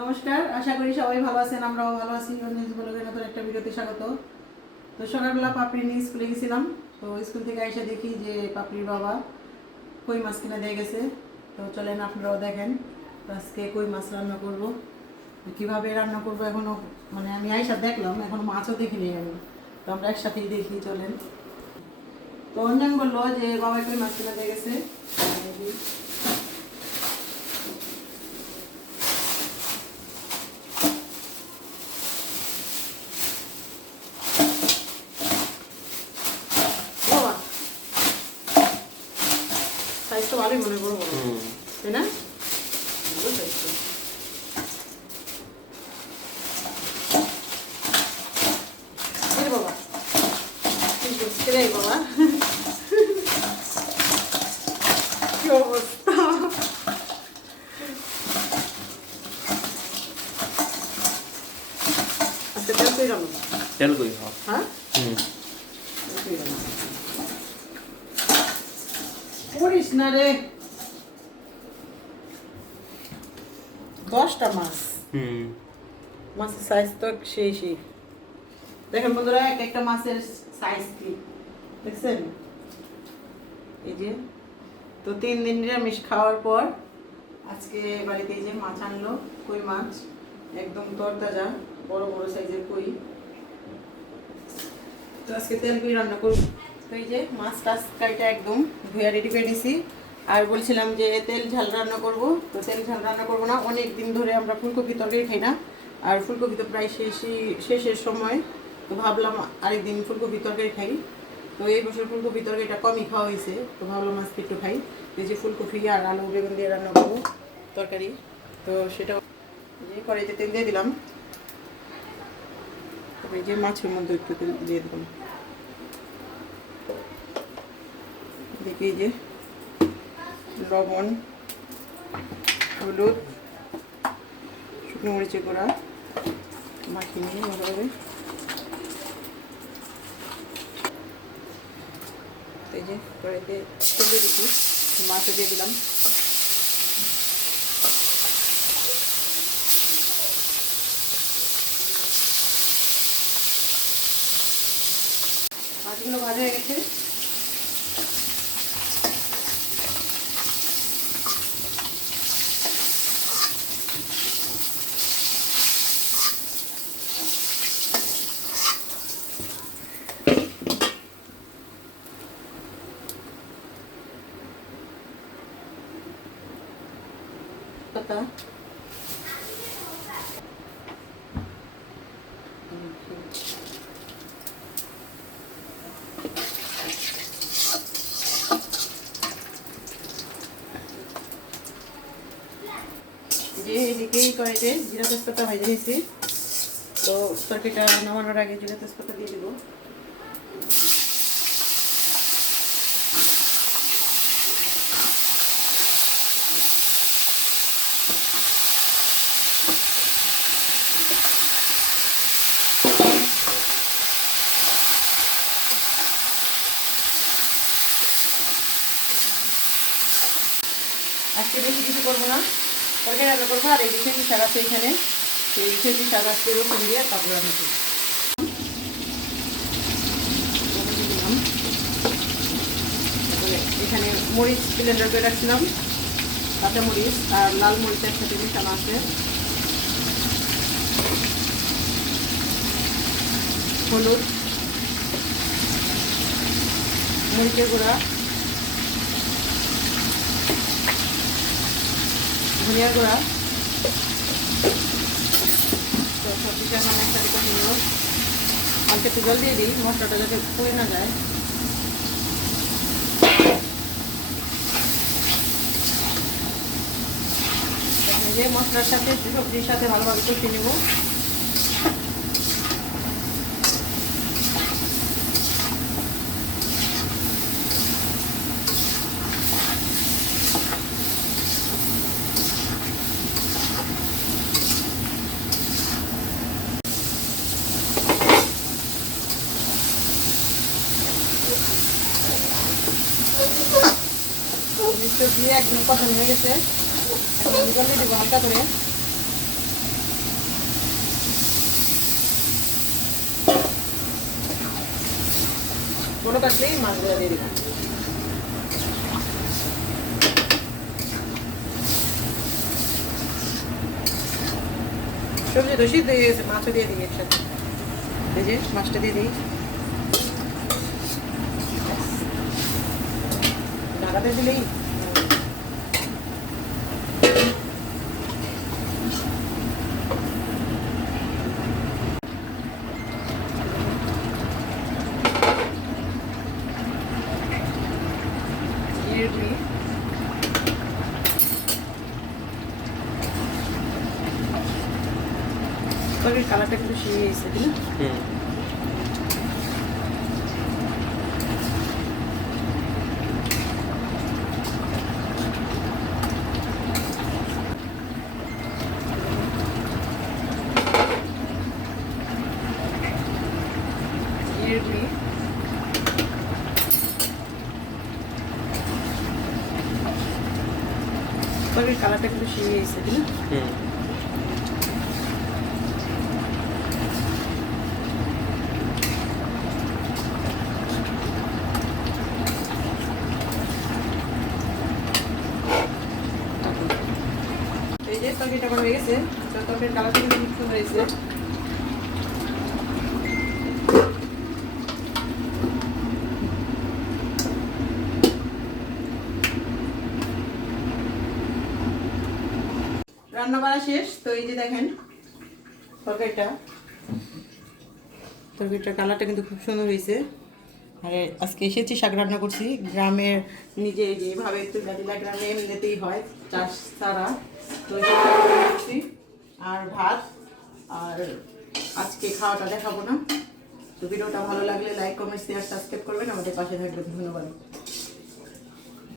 নমস্কার, আশা করি সবাই ভালো আছেন। আমরাও ভালো আছি। নিউজ ব্লগের নতুন একটা ভিডিওতে স্বাগত। তো সকালবেলা পাপড়ি নিয়ে স্কুলে গেছিলাম। তো স্কুল থেকে এসে দেখি যে পাপড়ির বাবা কই মাছ কিনে দিয়ে গেছে। তো চলেন আপনারাও দেখেন। তো আজকে কই মাছ রান্না করব। কীভাবে রান্না করব এখনও মানে আমি আইসা দেখলাম, এখন মাছও দেখিনি আমি। তো আমরা একসাথেই দেখি, চলেন। তো অঞ্জন বললো যে বাবা কই মাছ কিনে দিয়ে গেছে। সাইজ তো ভালোই মনে করবো, তাই না? বাবা বাবা কি অবস্থা! আজকে তেল কই রান্না? তেল কই? হ্যাঁ, করিস না রে। 10টা মাছ। মাছের সাইজ তো সেই দেখেন বন্ধুরা, একটা মাছের সাইজ কি দেখছেন? এই যে, তো 3 দিন নিরামিষ খাওয়ার পর আজকে বাড়িতে এই যে মাছ আনলো, কই মাছ, একদম তরতাজা বড় বড় সাইজের কই। তো আজকে তেল কই রান্না করব। তো এই যে মাছ টাছ কাইটা একদম ধুয়ে রেডি করে নিছি। আর বলছিলাম যে তেল ঝাল রান্না করব। তো তেল ঝাল রান্না করব না, অনেক দিন ধরে আমরা ফুলকপি তরকারি খাই না। আর ফুলকপি তো প্রায় শেষের সময়, তো ভাবলাম আরেকদিন ফুলকপি তরকারি খাই। তো এই বছর ফুলকপি তরকারিটা কমই খাওয়া হয়েছে, তো ভাবলাম আজকে একটু খাই। এই যে ফুলকপি আর আলু বেগুন দিয়ে রান্না করবো তরকারি। তো সেটাও যে কড়াইতে তেল দিয়ে দিলাম। তবে এই যে মাছের মধ্যে একটু তেল দিয়ে দিলাম। দেখি এই যে লবণ, হলুদ, শুকনো মরিচের গুঁড়া মাখিয়ে নিয়ে ভালোভাবে। এই যে কড়াইতে তেল দিয়ে দিচ্ছি, মাছও দিয়ে দিলাম। মাছগুলো ভাজা হয়ে গেছে। পাতা যে এদিকেই কড়াইতে জিরা তেজপাতা ভেজে নিয়েছি। তো তরকারিটা নামানোর আগে জিরা তেজপাতা দিয়ে দেবো। আজকে বেশি কিছু করবো না, তরকারি রান্না করবো। আর এই যে খেজি শাক আছে এখানে, সেই খেজি শাক আজকে রসুন দিয়ে তারপরে রান্না করবো। এখানে মরিচ ব্লেন্ডার করে রাখছিলাম, কাঁচা মরিচ আর লাল মরিচ একসাথে মিশানো আছে। হলুদ, মরিচের গুঁড়া, ধনিয়ার গুঁড়া। তো সব কিছু এখন একসাথে করে নিব। অল্প একটু জল দিয়ে দিই, মশলাটা যাতে পুড়ে না যায়। যে মশলার সাথে সবজির সাথে ভালোভাবে কষিয়ে নেব। দিয়ে একদম কষানো হয়ে গেছে। এখন জল দিয়ে দেবো হালকা করে। বড় কাটলেই মাছগুলো দিয়ে দিলাম। সবজি তো সিদ্ধ হয়ে গেছে, মাছও দিয়ে দিই একসাথে। এই যে মাছটা দিয়ে দিই, ঢাকাতে দিলেই জিরের গুঁড়ি, তরকারির কালারটা একটু শিয়ে গেছে, তাই না? জিরের গুঁড়ি, তরকারির কালারটা একটু শিয়ে গেছে, তাই না? এই যে তরকারিটা করা হয়ে গেছে, তো তরকারির কালারটা কিন্তু খুব সুন্দর হয়েছে। রান্না করা শেষ, তো এই যে দেখেন তরকারিটার কালারটা কিন্তু খুব সুন্দর হয়েছে। আর আজকে এসেছি শাক রান্না করছি, গ্রামের নিজে যেভাবে তুলা দিলা গ্রামে এমনিতেই হয় চাষ ছাড়া, তো এই শাক রান্না করছি আর ভাত। আর আজকে খাওয়াটা দেখাবো না। তো ভিডিওটা ভালো লাগলে লাইক, কমেন্ট, শেয়ার, সাবস্ক্রাইব করবেন, আমাদের পাশে থাকবেন। ধন্যবাদ।